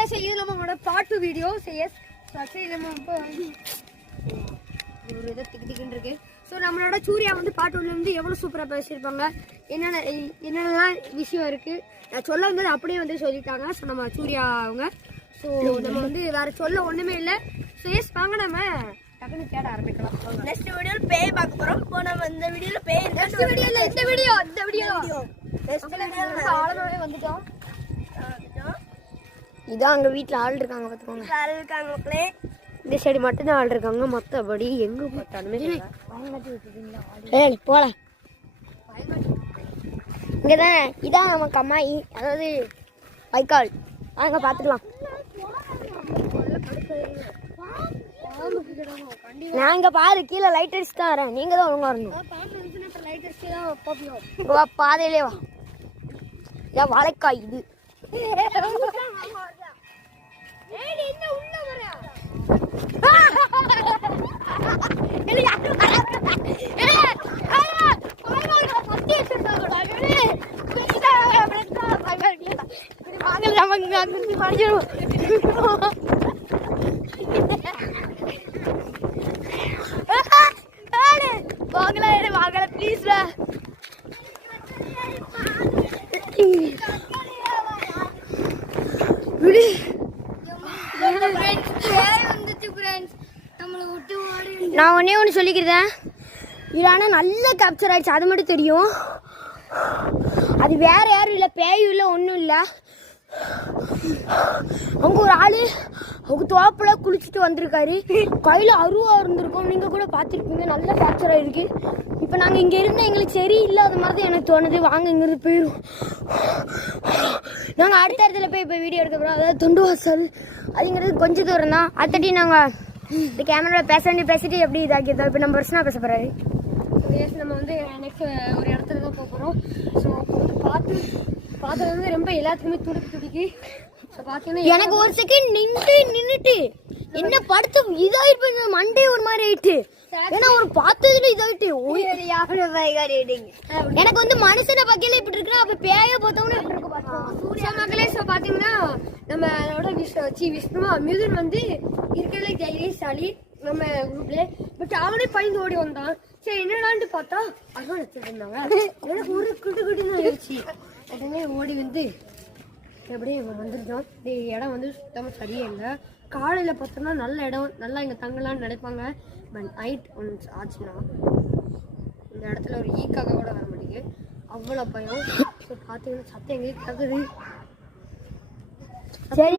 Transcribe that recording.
வாங்க இது நம்மளோட பார்ட் 2 வீடியோ. எஸ் சரி நம்ம இப்போ ஒரு இதை திக்கின்னு இருக்கு. ஸோ நம்மளோட சூர்யா வந்து பார்ட் 1ல இருந்து எவ்வளோ சூப்பராக பேசியிருப்பாங்க, என்னென்னலாம் விஷயம் இருக்கு நான் சொல்ல வந்தது அப்படியே வந்து சொல்லிட்டாங்க. ஸோ நம்ம சூர்யா அவங்க. ஸோ நம்ம வந்து வேற சொல்ல ஒண்ணுமே இல்லை. ஸோ எஸ் வாங்க நம்ம டக்குனு தேட ஆரம்பிக்கலாம். நெக்ஸ்ட் வீடியோல பேய் பார்க்க போறோம். இப்போ நம்ம இந்த வீடியோல பேய் நெக்ஸ்ட் வீடியோல இந்த வீடியோ நெக்ஸ்ட் வீடியோல ஆளவே வந்துட்டோம். இதான் அங்க வீட்ல ஆள் இருக்காங்க பாத்துக்கோங்க. ஆள் இருக்காங்க மக்களே. இந்த சைடு மட்டும் தான் ஆள் இருக்காங்க, மத்தபடி எங்க பார்த்தாலுமே ஏய் போல இங்கதான். இதான் நமக்கு அம்மாயி, அதாவது வைக்கால். வாங்க பாத்துக்கலாம். நான் இங்க பாரு கீழே லைட் அடிச்சு தான் வரேன், நீங்க தான் ஒழுங்கா வரணும். வா பாதையிலே வா. இதான் வாழைக்காய் இது. வாங்கல ப்ளீஸ். நான் ஒன்னே ஒன்று சொல்லிக்கிறேன், இது ஆனால் நல்ல கேப்சர் ஆயிடுச்சு, அது மட்டும் தெரியும். அது வேற யாரும் இல்லை, பேயும் இல்லை, ஒன்றும் இல்லை. அங்கே ஒரு ஆள் அவங்க தோப்புல குளிச்சுட்டு வந்திருக்காரு, கையில் அருவா இருந்திருக்கோம், நீங்கள் கூட பார்த்துருப்பீங்க. நல்ல கேப்சர் ஆகிருக்கு. இப்போ நாங்கள் இங்கே இருந்தால் எங்களுக்கு சரி இல்லாத மாதிரி தான் எனக்கு தோணுது. வாங்க இங்கிருந்து போயிடும். நாங்கள் அடுத்த இடத்துல போய் இப்போ வீடியோ எடுக்க போகிறோம். அதாவது துண்டு வாசல் அதுங்கிறது கொஞ்சம் தூரம் தான். அடுத்தடி நாங்கள் இந்த கேமராவில் பேசிட்டு எப்படி இதாக்கியிருந்தோம். இப்போ நம்ம வருஷனா பேச போகிறாரு. நம்ம வந்து நெக்ஸ்ட் ஒரு இடத்துல தான் போக போகிறோம். ஸோ பார்த்தது வந்து ரொம்ப எல்லாத்துக்குமே துடிக்கு. ஸோ பார்த்தீங்கன்னா எனக்கு ஒரு செகண்ட் நின்றுட்டு என்ன படுத்து இதாயிட்டு மண்டே ஒரு மாதிரி ஆயிட்டு. ஏன்னா ஒரு பார்த்ததுல இதாயிட்டு எனக்கு வந்து மனுஷனை பக்கையில இப்படி இருக்குன்னா அப்ப பேய பார்த்தோம்னா எப்படி இருக்கு சூர்யா மக்களே. ஸோ பார்த்தீங்கன்னா நம்மளோட விஷ்ணுவா மியூதன் வந்து இருக்கிறதுல தைரியசாலி நம்ம குரூப்ல. பட் அவனே பயந்து ஓடி வந்தான். சரி என்னடான்ட்டு பார்த்தா அருவா வச்சிருந்தாங்க. எனக்கு ஒரு குட்டுன்னு ஆயிடுச்சு. உடனே ஓடி வந்து எப்படியே வந்துருந்தோம். இந்த இடம் வந்து சுத்தமாக சரியே இல்லை. காலையில் பார்த்தோம்னா நல்ல இடம், நல்லா இங்கே தங்கலான்னு நினைப்பாங்க. பட் நைட் ஒன்று ஆச்சுன்னா இந்த இடத்துல ஒரு ஈக்காக கூட வர மாட்டேங்குது, அவ்வளோ பயம். ஸோ பார்த்தீங்கன்னா சத்தம் எங்கேயும் கேட்குது. சரி